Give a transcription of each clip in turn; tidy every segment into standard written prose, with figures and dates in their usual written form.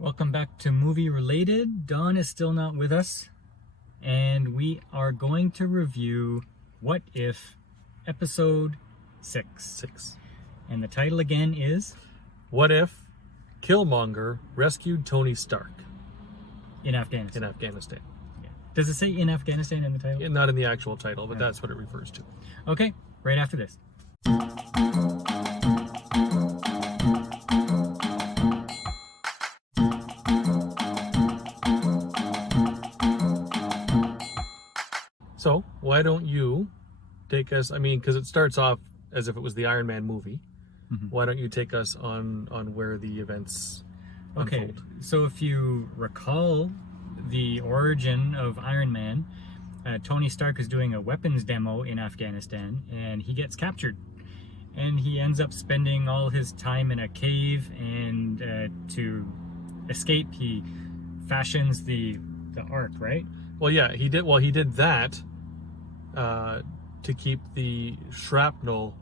Welcome back to Movie Related. Dawn is still not with us, and we are going to review What If Episode 6. And the title again is What If Killmonger Rescued Tony Stark In Afghanistan. Yeah. Does it say in Afghanistan in the title? Not in the actual title, but that's what it refers to. Okay, right after this. So, why don't you take us, because it starts off as if it was the Iron Man movie. Why don't you take us on where the events unfold? So if you recall the origin of Iron Man, Tony Stark is doing a weapons demo in Afghanistan, and he gets captured. And he ends up spending all his time in a cave, and to escape, he fashions the ark, right? Well, yeah, he did that to keep the shrapnel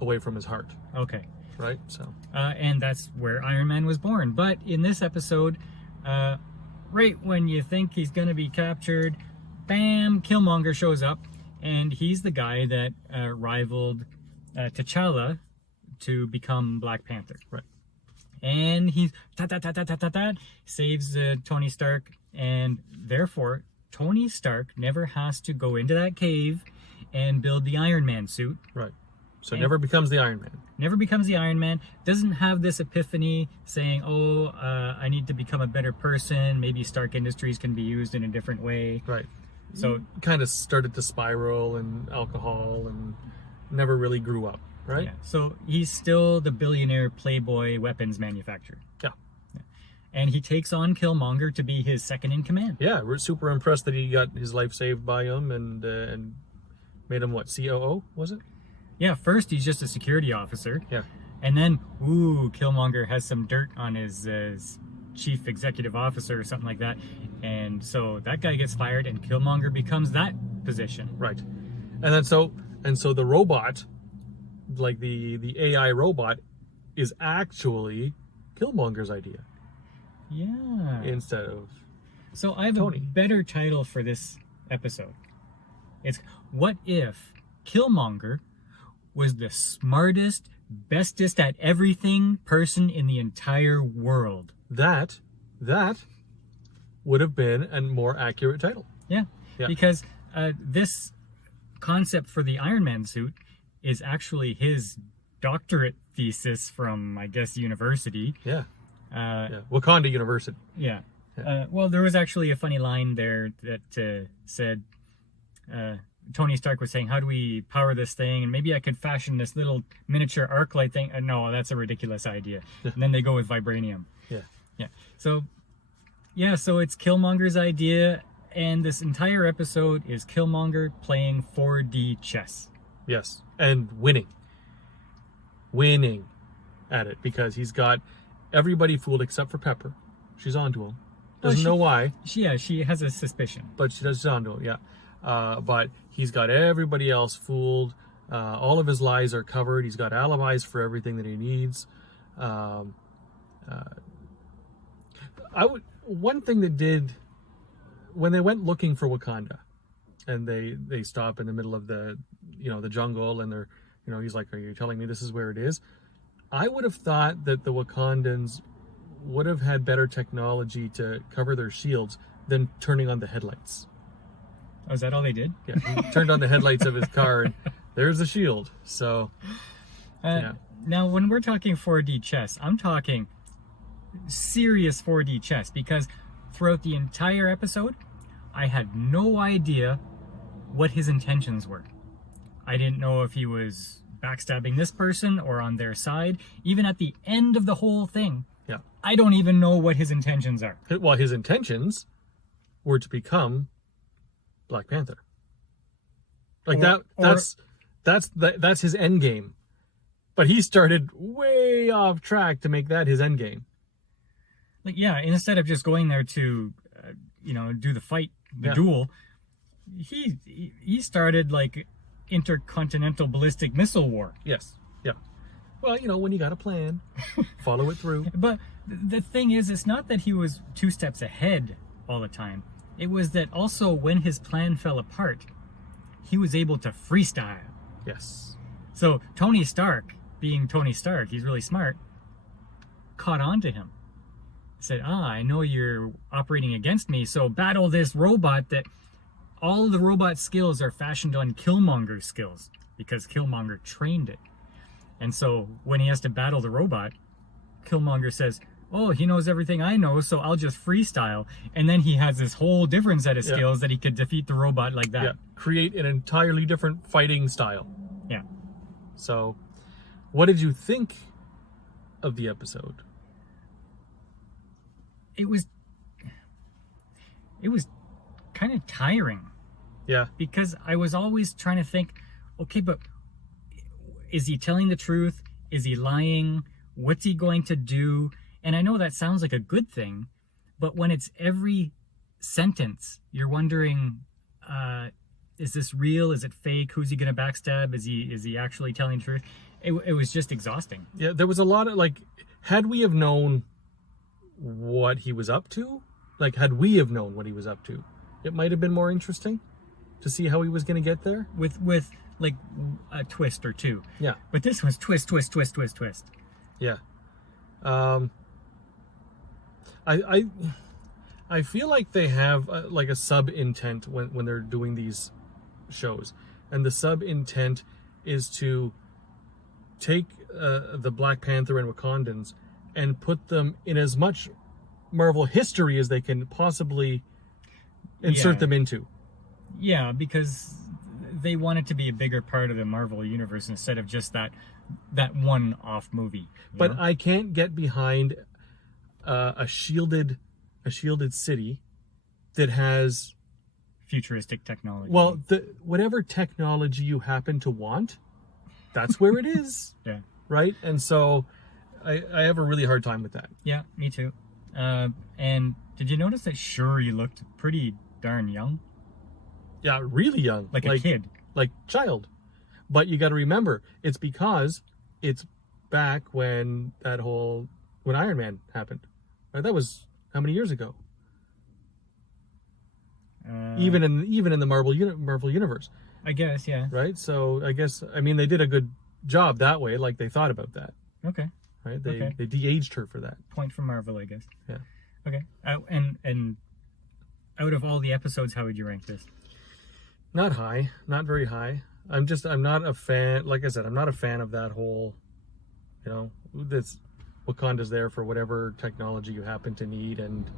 away from his heart. Okay. Right? So. And that's where Iron Man was born. But in this episode, right when you think he's going to be captured, bam, Killmonger shows up, and he's the guy that rivaled T'Challa to become Black Panther. Right. And he saves Tony Stark, and therefore Tony Stark never has to go into that cave and build the Iron Man suit. Right. So never becomes the Iron Man. Never becomes the Iron Man. Doesn't have this epiphany saying, I need to become a better person. Maybe Stark Industries can be used in a different way. Right. So kind of started to spiral and alcohol and never really grew up, right? Yeah. So he's still the billionaire playboy weapons manufacturer. Yeah. And he takes on Killmonger to be his second in command. Yeah, we're super impressed that he got his life saved by him and made him, what, COO, was it? Yeah, first he's just a security officer. Yeah. And then, Killmonger has some dirt on his chief executive officer or something like that. And so that guy gets fired and Killmonger becomes that position. Right. And then so the robot, like the AI robot, is actually Killmonger's idea. Yeah. Instead of So I have Tony. a better title for this episode. It's What If Killmonger was the smartest, bestest at everything person in the entire world? That would have been a more accurate title. Yeah. Yeah. Because this concept for the Iron Man suit is actually his doctorate thesis from, I guess, university. Yeah. Wakanda University. Yeah. Well, there was actually a funny line there that said, Tony Stark was saying, how do we power this thing? And maybe I could fashion this little miniature arc light thing. No, that's a ridiculous idea. And then they go with vibranium. Yeah. Yeah. So it's Killmonger's idea. And this entire episode is Killmonger playing 4D chess. Yes. And winning at it because he's got everybody fooled except for Pepper. She's onto him. Doesn't know why. She has a suspicion. But she's onto him, yeah. But he's got everybody else fooled. All of his lies are covered. He's got alibis for everything that he needs. One thing that did, when they went looking for Wakanda, and they stop in the middle of the jungle, and they're, he's like, are you telling me this is where it is? I would have thought that the Wakandans would have had better technology to cover their shields than turning on the headlights. Oh, is that all they did? Yeah, he turned on the headlights of his car, and there's the shield. So, yeah. Now, when we're talking 4D chess, I'm talking serious 4D chess, because throughout the entire episode, I had no idea what his intentions were. I didn't know if he was backstabbing this person or on their side. Even at the end of the whole thing, Yeah. I don't even know what his intentions are. Well, his intentions were to become Black Panther. Like that's his end game. But he started way off track to make that his end game. Like, yeah, instead of just going there to, do the fight, the duel, he started like intercontinental ballistic missile war. Yes. Yeah. Well, you know, when you got a plan, follow it through. But the thing is, it's not that he was 2 steps ahead all the time. It was that also when his plan fell apart, he was able to freestyle. Yes. So Tony Stark, being Tony Stark, he's really smart, caught on to him. Said, I know you're operating against me, so battle this robot that all of the robot skills are fashioned on Killmonger's skills because Killmonger trained it. And so when he has to battle the robot, Killmonger says, oh, he knows everything I know, so I'll just freestyle. And then he has this whole different set of skills that he could defeat the robot like that. Yeah, create an entirely different fighting style. Yeah. So, what did you think of the episode? It was kind of tiring. Yeah. Because I was always trying to think, okay, but is he telling the truth? Is he lying? What's he going to do? And I know that sounds like a good thing, but when it's every sentence, you're wondering, is this real? Is it fake? Who's he going to backstab? Is he actually telling the truth? It was just exhausting. Yeah, there was a lot of, like, had we have known what he was up to, like, had we have known what he was up to, it might have been more interesting to see how he was going to get there. With like a twist or two. Yeah. But this was twist, twist, twist, twist, twist. Yeah. I feel like they have like a sub intent when they're doing these shows, and the sub intent is to take the Black Panther and Wakandans and put them in as much Marvel history as they can possibly insert them into. Yeah, because they want it to be a bigger part of the Marvel universe instead of just that one-off movie. But I can't get behind a shielded city that has futuristic technology. Well, whatever technology you happen to want, that's where it is. Yeah. Right? And so I have a really hard time with that. Yeah, me too. And did you notice that Shuri looked pretty darn young? Yeah, really young. Like a kid. Like child. But you got to remember, it's because it's back when when Iron Man happened. Right? That was how many years ago? Even in the Marvel universe. I guess, yeah. Right? So I guess, I mean, they did a good job that way. Like, they thought about that. Okay. Right? They de-aged her for that. Point from Marvel, I guess. Yeah. Okay. And out of all the episodes, how would you rank this? Not high. Not very high. I'm not a fan. Like I said, I'm not a fan of that whole, this Wakanda's there for whatever technology you happen to need, and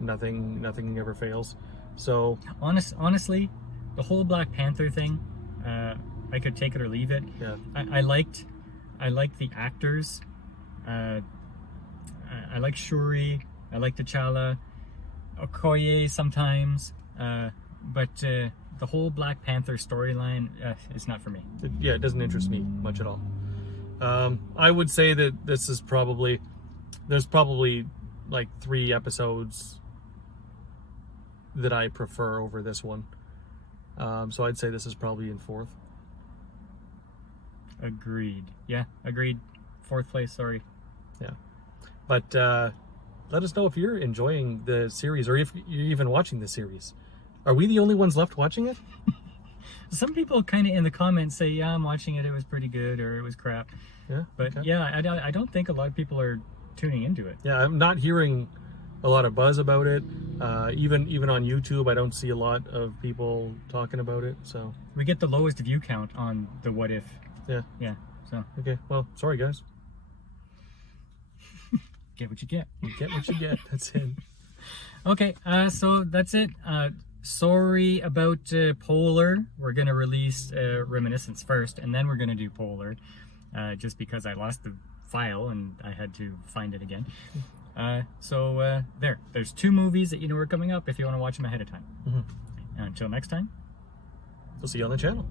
nothing ever fails. So honestly, the whole Black Panther thing, I could take it or leave it. Yeah. I liked the actors. I like Shuri. I like T'Challa, Okoye sometimes. But the whole Black Panther storyline is not for me. It doesn't interest me much at all. I would say that there's probably like 3 episodes that I prefer over this one. So I'd say this is probably in 4th. Agreed. Yeah, agreed. 4th place, sorry. Yeah. But let us know if you're enjoying the series, or if you're even watching the series. Are we the only ones left watching it? Some people kind of in the comments say, yeah, I'm watching it, it was pretty good, or it was crap. Yeah. But okay. yeah, I don't think a lot of people are tuning into it. Yeah, I'm not hearing a lot of buzz about it. Even on YouTube, I don't see a lot of people talking about it. So we get the lowest view count on the What If. Yeah. Yeah. So okay. Well, sorry guys. Get what you get. You get what you get. That's it. Okay. So that's it. Sorry about Polar. We're gonna release Reminiscence first, and then we're gonna do Polar, just because I lost the file and I had to find it again. So there's 2 movies that you know are coming up if you want to watch them ahead of time. Mm-hmm. Until next time, we'll see you on the channel.